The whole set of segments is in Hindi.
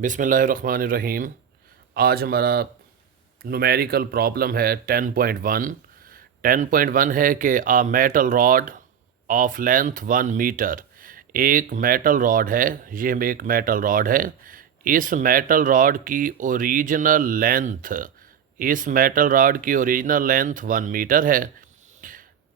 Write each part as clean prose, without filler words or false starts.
बिस्मिल्लाहिर्रहमानिर्रहीम। आज हमारा न्यूमेरिकल प्रॉब्लम है 10.1। 10.1 है कि a metal rod of length 1 metre. एक मेटल रॉड है, ये एक मेटल रॉड है। इस मेटल रॉड की ओरिजिनल लेंथ इस मेटल रॉड की ओरिजिनल लेंथ 1 मीटर है।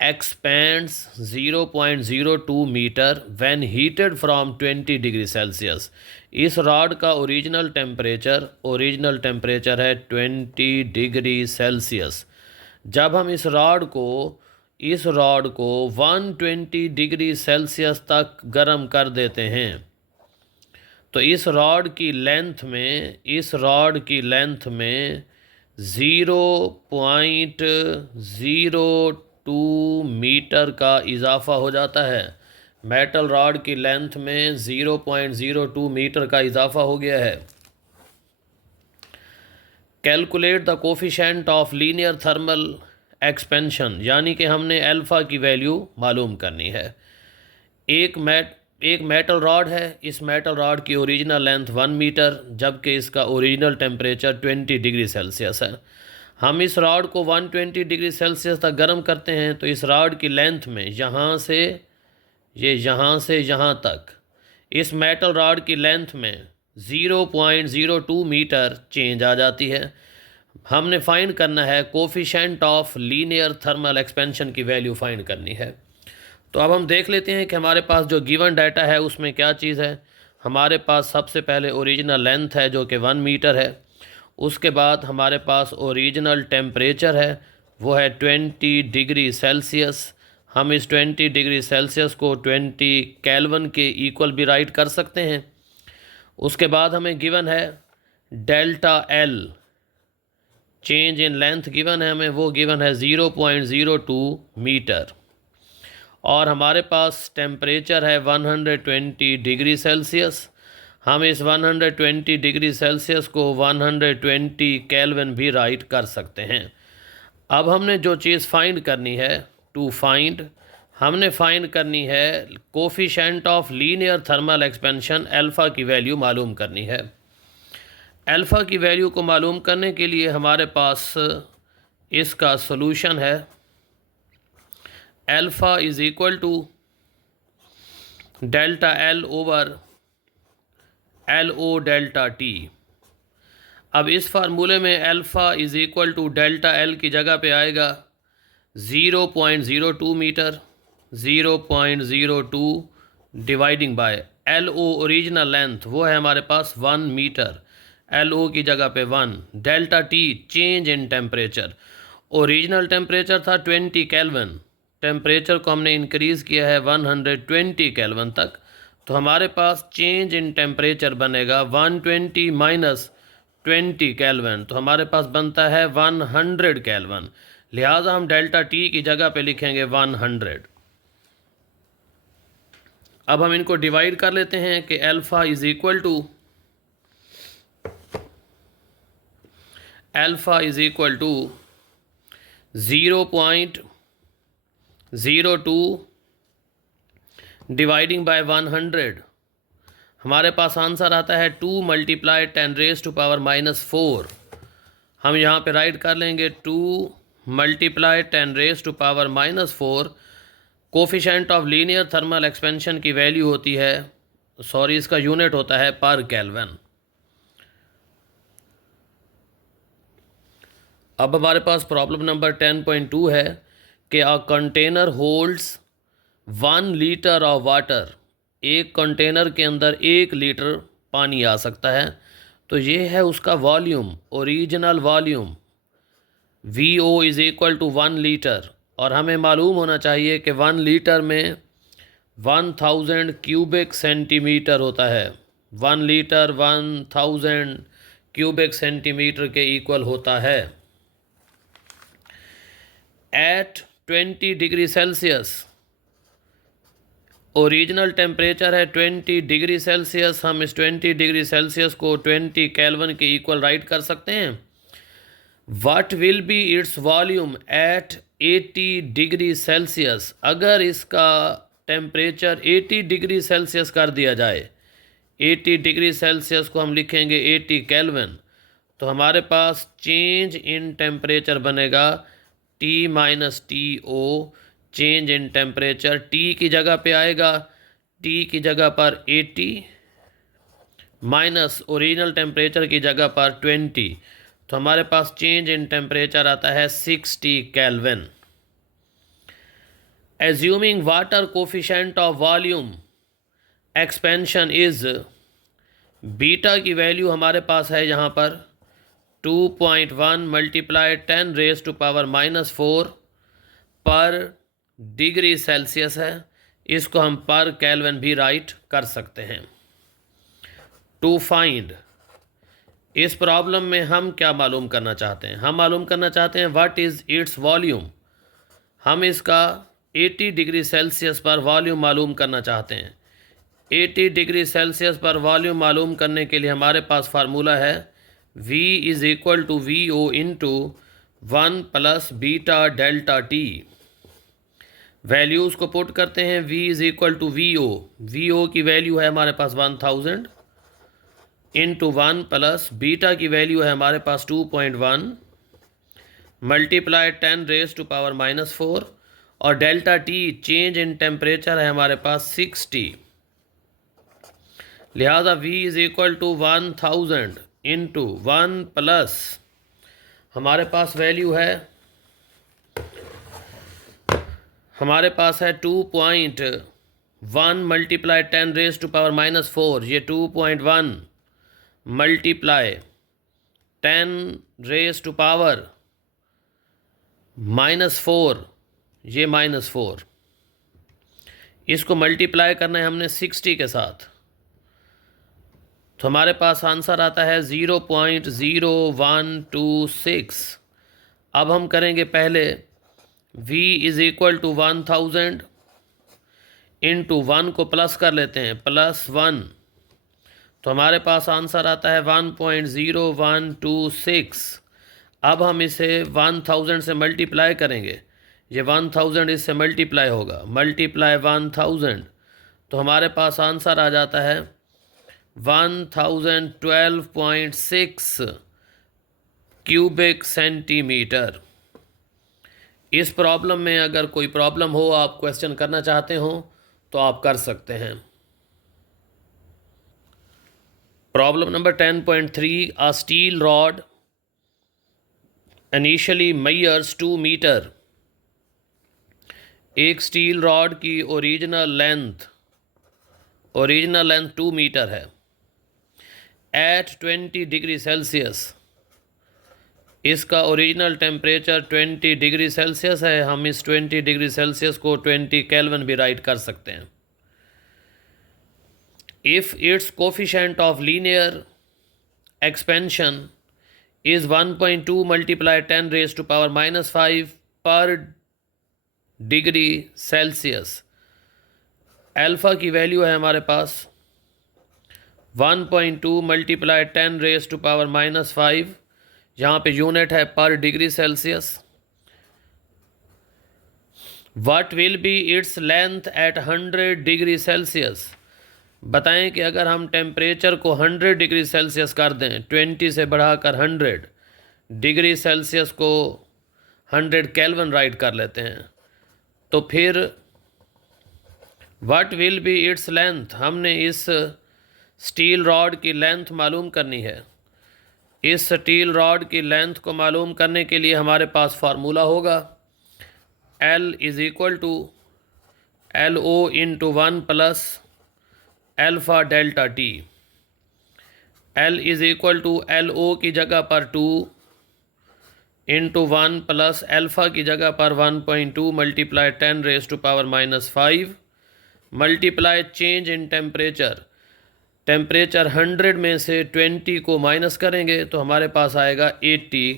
Expands 0.02 metre when heated from 20 degree Celsius. इस रॉड का ओरिजिनल टेम्परेचर है 20 डिग्री सेल्सियस। जब हम इस रॉड को 120 डिग्री सेल्सियस तक गर्म कर देते हैं तो इस रॉड की लेंथ में 0.02 मीटर का इजाफा हो जाता है। मेटल रॉड की लेंथ में 0.02 मीटर का इजाफा हो गया है। Calculate the coefficient of linear thermal expansion, यानी कि हमने अल्फ़ा की वैल्यू मालूम करनी है। एक मेटल रॉड है। इस मेटल रॉड की ओरिजिनल लेंथ 1 मीटर, जबकि इसका ओरिजिनल टेम्परेचर 20 डिग्री सेल्सियस है। हम इस रॉड को 120 डिग्री सेल्सियस तक गर्म करते हैं तो इस रॉड की लेंथ में यहाँ से यहाँ तक इस मेटल रॉड की लेंथ में 0.02 मीटर चेंज आ जाती है। हमने फाइंड करना है coefficient of linear thermal expansion की वैल्यू फाइंड करनी है। तो अब हम देख लेते हैं कि हमारे पास जो गिवन डाटा है उसमें क्या चीज़ है। हमारे पास सबसे पहले ओरिजिनल लेंथ है जो कि 1 मीटर है। उसके बाद हमारे पास ओरिजिनल टेम्परेचर है, वो है 20 डिग्री सेल्सियस। हम इस 20 डिग्री सेल्सियस को 20 केल्विन के इक्वल भी राइट कर सकते हैं। उसके बाद हमें गिवन है delta L, change in length given है हमें, वो गिवन है 0.02 मीटर। और हमारे पास टेम्परेचर है 120 डिग्री सेल्सियस। हम इस 120 डिग्री सेल्सियस को 120 केल्विन भी राइट कर सकते हैं। अब हमने जो चीज़ फाइंड करनी है हमने फाइंड करनी है coefficient of linear thermal expansion, alpha की वैल्यू मालूम करनी है। अल्फ़ा की वैल्यू को मालूम करने के लिए हमारे पास इसका सॉल्यूशन है। Alpha is equal to delta L over L O delta T. अब इस फार्मूले में alpha is equal to delta L की जगह पे आएगा 0.02 metre, 0.02 dividing by L O original length, वो है हमारे पास 1 मीटर। एल ओ की जगह पे 1, delta T change in temperature. Original temperature था 20 केल्विन, टेम्परेचर को हमने इंक्रीज़ किया है 120 केल्विन तक, तो हमारे पास चेंज इन टेम्परेचर बनेगा 120 माइनस 20 केल्विन, तो हमारे पास बनता है 100 केल्विन। लिहाजा हम डेल्टा टी की जगह पे लिखेंगे 100। अब हम इनको डिवाइड कर लेते हैं कि alpha is equal to 0.02 dividing by 100। हमारे पास आंसर आता है 2 × 10⁻⁻⁴। हम यहाँ पे राइट कर लेंगे 2 × 10⁻⁻⁴। Coefficient of linear thermal expansion की वैल्यू होती है, इसका यूनिट होता है पर केल्विन। अब हमारे पास प्रॉब्लम नंबर 10.2 है कि a container holds 1 litre of water. एक कंटेनर के अंदर 1 लीटर पानी आ सकता है, तो ये है उसका volume, original volume VO is equal to 1 litre. और हमें मालूम होना चाहिए कि 1 लीटर में 1000 क्यूबिक सेंटीमीटर होता है। 1 लीटर 1000 क्यूबिक सेंटीमीटर के इक्वल होता है। At 20 degree Celsius original temperature है 20 डिग्री सेल्सियस। हम इस 20 डिग्री सेल्सियस को 20 केल्विन के इक्वल राइट कर सकते हैं। What will be its volume at 80 degree Celsius. अगर इसका टेम्परेचर 80 डिग्री सेल्सियस कर दिया जाए, 80 डिग्री सेल्सियस को हम लिखेंगे 80 केल्विन, तो हमारे पास चेंज इन टेम्परेचर बनेगा T minus TO, change in temperature T की जगह पे आएगा, T की जगह पर 80 माइनस ओरिजिनल टेम्परेचर की जगह पर 20, तो हमारे पास चेंज इन टेम्परेचर आता है 60 kelvin. Assuming water coefficient of volume expansion is, beta की वैल्यू हमारे पास है यहाँ पर 2.1 मल्टीप्लाई 10 रेज टू पावर -4 पर डिग्री सेल्सियस है, इसको हम पर केल्विन भी राइट कर सकते हैं। टू फाइंड, इस प्रॉब्लम में हम क्या मालूम करना चाहते हैं? हम मालूम करना चाहते हैं व्हाट इज़ इट्स वॉल्यूम। हम इसका 80 डिग्री सेल्सियस पर वॉल्यूम मालूम करना चाहते हैं। 80 डिग्री सेल्सियस पर वॉल्यूम मालूम करने के लिए हमारे पास फार्मूला है V is equal to VO into 1 plus beta delta T। Values को पुट करते हैं। V is equal to VO की वैल्यू है हमारे पास 1000 इंटू 1 प्लस बीटा की वैल्यू है हमारे पास 2.1 मल्टीप्लाई 10 रेज टू पावर -4 और डेल्टा T चेंज इन टेम्परेचर है हमारे पास 60। लिहाजा V is equal to 1000 into 1 plus हमारे पास वैल्यू है, हमारे पास है 2.1 मल्टीप्लाई 10 रेज टू पावर -4, ये 2.1 मल्टीप्लाई 10 रेज टू पावर -4, ये -4, इसको मल्टीप्लाई करना है हमने 60 के साथ, तो हमारे पास आंसर आता है 0.0126। अब हम करेंगे पहले V is equal to 1000 into 1 को प्लस कर लेते हैं +1, तो हमारे पास आंसर आता है 1.0126। अब हम इसे 1000 से मल्टीप्लाई करेंगे, ये 1000 इससे मल्टीप्लाई होगा, मल्टीप्लाई 1000, तो हमारे पास आंसर आ जाता है 1012.6 क्यूबिक सेंटीमीटर। इस प्रॉब्लम में अगर कोई प्रॉब्लम हो, आप क्वेश्चन करना चाहते हो तो आप कर सकते हैं। Problem number 10.3, a steel rod initially measures 2 metre. एक स्टील रॉड की ओरिजिनल लेंथ 2 मीटर है। एट 20 डिग्री सेल्सियस, इसका ओरिजिनल टेम्परेचर 20 डिग्री सेल्सियस है। हम इस 20 डिग्री सेल्सियस को 20 केल्विन भी राइट कर सकते हैं। If its coefficient of linear expansion is 1.2 multiply 10 raise to power -5 per degree Celsius. Alpha की वैल्यू है हमारे पास 1.2 मल्टीप्लाई 10 रेज टू पावर -5, यहाँ पे यूनिट है per degree Celsius. What will be its length at 100 degree Celsius. बताएं कि अगर हम टेम्परेचर को 100 डिग्री सेल्सियस कर दें, 20 से बढ़ाकर 100 डिग्री सेल्सियस को 100 केल्विन राइट कर लेते हैं, तो फिर what will be its length, हमने इस स्टील रॉड की लेंथ मालूम करनी है। इस स्टील रॉड की लेंथ को मालूम करने के लिए हमारे पास फार्मूला होगा L is equal to LO into 1 plus alpha delta T। L is equal to LO की जगह पर 2 इंटू 1 प्लस अल्फ़ा की जगह पर 1.2 multiply 10 raise to power -5 multiply change in temperature. Temperature 100 में से 20 को माइनस करेंगे तो हमारे पास आएगा 80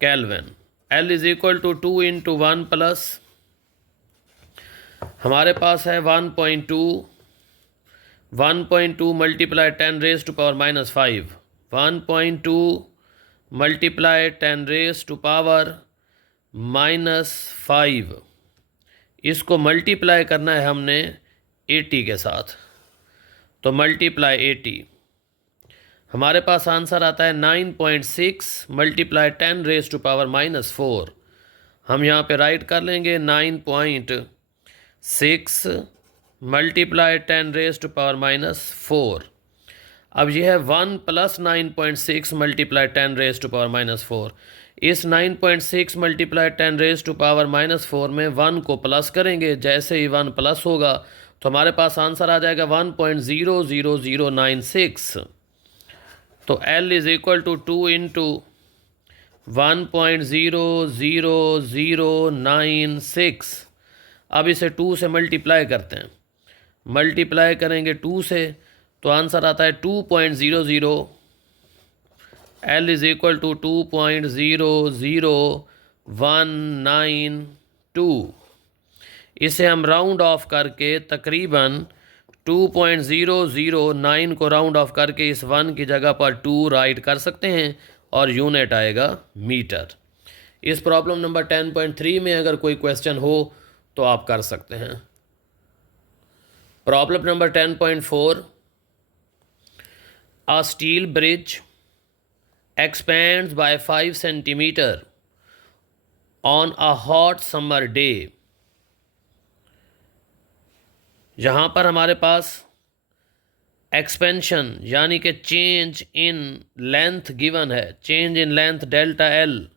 kelvin. L is equal to 2 into 1 plus हमारे पास है 1.2 multiply 10 raise to power -5, 1.2 multiply 10 raise to power -5, इसको मल्टीप्लाई करना है हमने 80 के साथ, तो मल्टीप्लाई 80, हमारे पास आंसर आता है 9.6 मल्टीप्लाई 10⁻⁻⁴। हम यहाँ पे राइट कर लेंगे 9.6 मल्टीप्लाई 10⁻⁻⁴। अब यह है 1 + 9.6 मल्टीप्लाई 10⁻⁻⁴। इस 9.6 मल्टीप्लाई 10⁻⁻⁴ में 1 को प्लस करेंगे। जैसे ही 1 प्लस होगा तो हमारे पास आंसर आ जाएगा 1.00096। तो L = 2 × 1.00096। अब इसे 2 से मल्टीप्लाई करते हैं। मल्टीप्लाई करेंगे 2 से तो आंसर आता है 2.00। L = 2.00192। इसे हम राउंड ऑफ करके तकरीबन 2.009 को राउंड ऑफ करके इस 1 की जगह पर 2 राइट कर सकते हैं और यूनिट आएगा मीटर। इस प्रॉब्लम नंबर 10.3 में अगर कोई क्वेश्चन हो तो आप कर सकते हैं। Problem number 10.4, a steel bridge expands by 5 centimeter on a hot summer day। यहाँ पर हमारे पास एक्सपेंशन यानी कि चेंज इन लेंथ गिवन है। Change in length delta L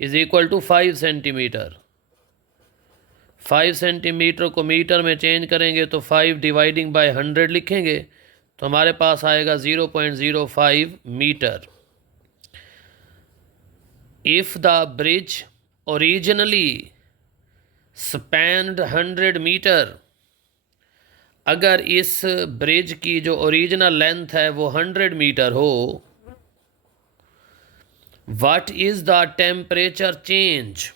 = 5 centimetre. 5 centimetre को मीटर में चेंज करेंगे तो 5 डिवाइडिंग बाय 100 लिखेंगे तो हमारे पास आएगा 0.05 metre. If the bridge originally spanned 100 metre, अगर इस ब्रिज की जो ओरिजिनल लेंथ है वो 100 मीटर हो, what is the temperature change,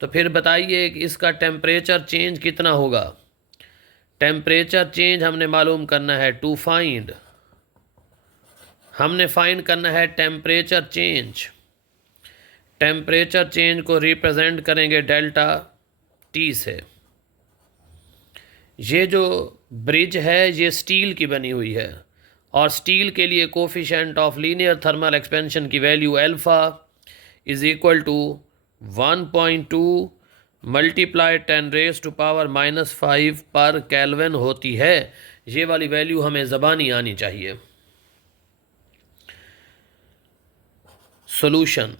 तो फिर बताइए कि इसका टेम्परेचर चेंज कितना होगा। टेम्परेचर चेंज हमने मालूम करना है। टू फाइंड, हमने फाइंड करना है टेम्परेचर चेंज। टेम्परेचर चेंज को रिप्रेजेंट करेंगे डेल्टा T से। ये जो ब्रिज है ये स्टील की बनी हुई है और स्टील के लिए coefficient of linear thermal expansion की वैल्यू अल्फ़ा = 1.2 मल्टीप्लाई 10⁻⁻⁵ पर केल्विन होती है। ये वाली वैल्यू हमें ज़बानी आनी चाहिए। सॉल्यूशन,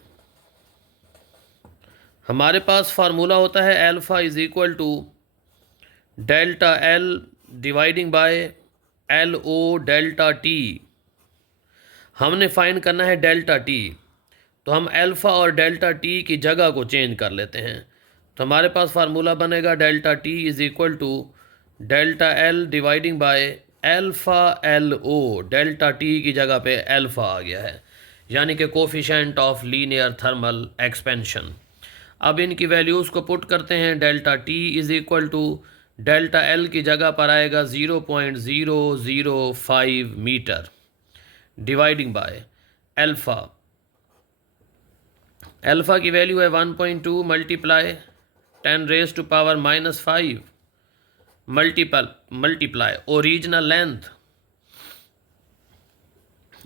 हमारे पास फार्मूला होता है alpha = delta L dividing by LO delta T। हमने फाइंड करना है डेल्टा T, तो हम अल्फ़ा और डेल्टा T की जगह को चेंज कर लेते हैं। तो हमारे पास फार्मूला बनेगा delta T = delta L dividing by alpha LO। Delta T की जगह पे अल्फ़ा आ गया है, यानी कि coefficient of linear thermal expansion. अब इनकी वैल्यूज़ को पुट करते हैं। डेल्टा T = डेल्टा L की जगह पर आएगा 0.005 metre dividing by alpha. Alpha की वैल्यू है 1.2 multiply 10⁻⁻⁵ multiply original length.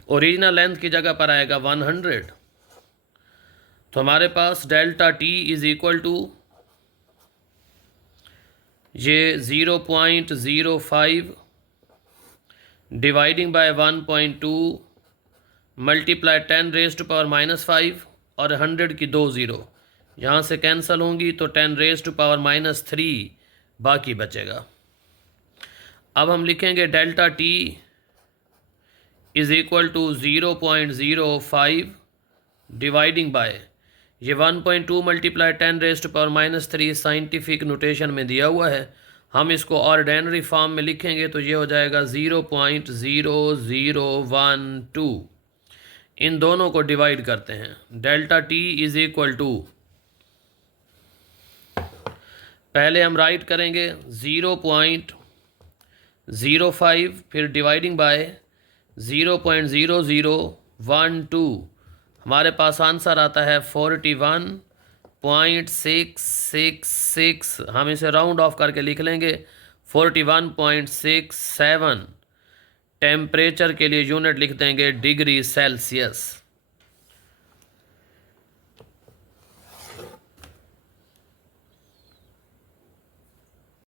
Original length की जगह पर आएगा 100। तो हमारे पास डेल्टा T = ये 0.05 डिवाइडिंग बाय 1.2 मल्टीप्लाई 10⁻⁻⁵ और 100 की 2 ज़ीरो यहाँ से कैंसिल होंगी तो 10⁻³ बाकी बचेगा। अब हम लिखेंगे डेल्टा T = 0.05 डिवाइडिंग बाय ये 1.2 मल्टीप्लाई 10⁻³ साइंटिफिक नोटेशन में दिया हुआ है। हम इसको ऑर्डिनरी फॉर्म में लिखेंगे तो ये हो जाएगा 0.0012। इन दोनों को डिवाइड करते हैं। डेल्टा T = पहले हम राइट करेंगे 0.05 फिर डिवाइडिंग बाय 0.0012। हमारे पास आंसर आता है 41.666। हम इसे राउंड ऑफ करके लिख लेंगे 41.67। टेम्परेचर के लिए यूनिट लिख देंगे डिग्री सेल्सियस।